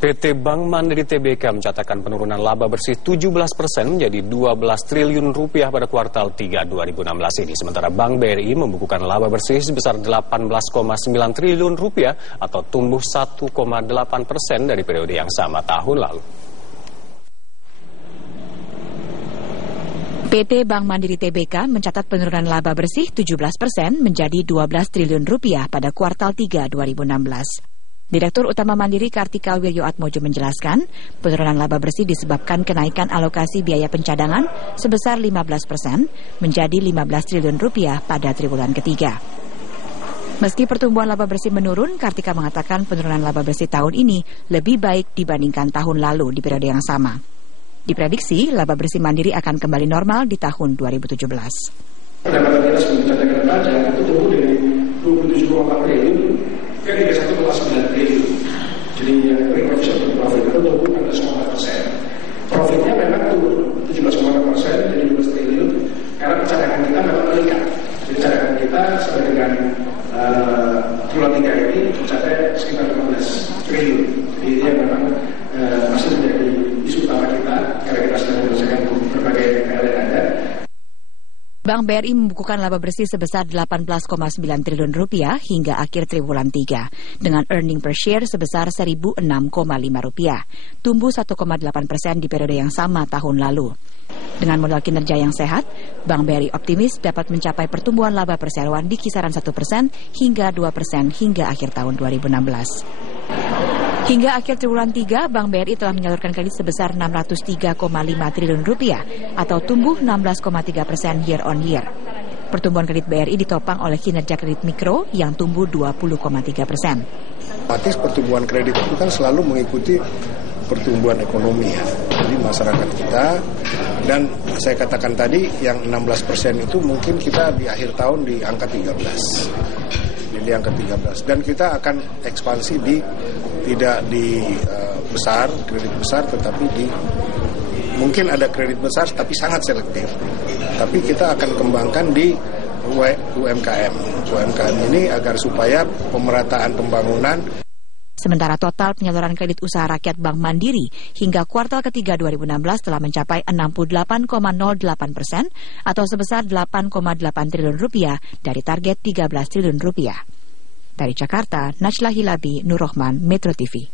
PT Bank Mandiri Tbk mencatatkan penurunan laba bersih 17% menjadi 12 triliun rupiah pada kuartal 3 2016 ini. Sementara Bank BRI membukukan laba bersih sebesar 18,9 triliun rupiah atau tumbuh 1,8% dari periode yang sama tahun lalu. PT Bank Mandiri Tbk mencatat penurunan laba bersih 17% menjadi 12 triliun rupiah pada kuartal 3 2016. Direktur Utama Mandiri Kartika Wirjoatmojo menjelaskan, penurunan laba bersih disebabkan kenaikan alokasi biaya pencadangan sebesar 15% menjadi 15 triliun rupiah pada triwulan ketiga. Meski pertumbuhan laba bersih menurun, Kartika mengatakan penurunan laba bersih tahun ini lebih baik dibandingkan tahun lalu di periode yang sama. Diprediksi, laba bersih Mandiri akan kembali normal di tahun 2017. Pendapatan kita sebelum cadangan pajak itu tumbuh dari 27,4 triliun ke 31,9 triliun. Jadi yang pre-provision profit itu tumbuh 16,4%. Profitnya memang turun 17,4% jadi 12 triliun karena cadangan kita memang meningkat. Jadi cadangan kita sampai dengan triwulan 3 ini mencapai sekitar 15 triliun. Jadi ini yang memang masih menjadi isu utama kita karena kita sedang menyelesaikan berbagai PR yang ada. Bank BRI membukukan laba bersih sebesar 18,9 triliun rupiah hingga akhir triwulan 3, dengan earning per share sebesar 1.006,5 rupiah, tumbuh 1,8% di periode yang sama tahun lalu. Dengan modal kinerja yang sehat, Bank BRI optimis dapat mencapai pertumbuhan laba perseroan di kisaran 1% hingga 2% hingga akhir tahun 2016. Hingga akhir triwulan 3, Bank BRI telah menyalurkan kredit sebesar 603,5 triliun rupiah atau tumbuh 16,3% year on year. Pertumbuhan kredit BRI ditopang oleh kinerja kredit mikro yang tumbuh 20,3%. Otomatis pertumbuhan kredit itu kan selalu mengikuti pertumbuhan ekonomi ya. Jadi masyarakat kita, dan saya katakan tadi yang 16% itu mungkin kita di akhir tahun di angka 13. Di angka 13, dan kita akan ekspansi tidak di kredit besar, tetapi mungkin ada kredit besar tapi sangat selektif. Tapi kita akan kembangkan di UMKM ini agar supaya pemerataan pembangunan. Sementara total penyaluran kredit usaha rakyat Bank Mandiri hingga kuartal ketiga 2016 telah mencapai 68,08% atau sebesar 8,8 triliun rupiah dari target 13 triliun rupiah. Dari Jakarta, Najla Hilabi, Nur Rohman, Metro TV.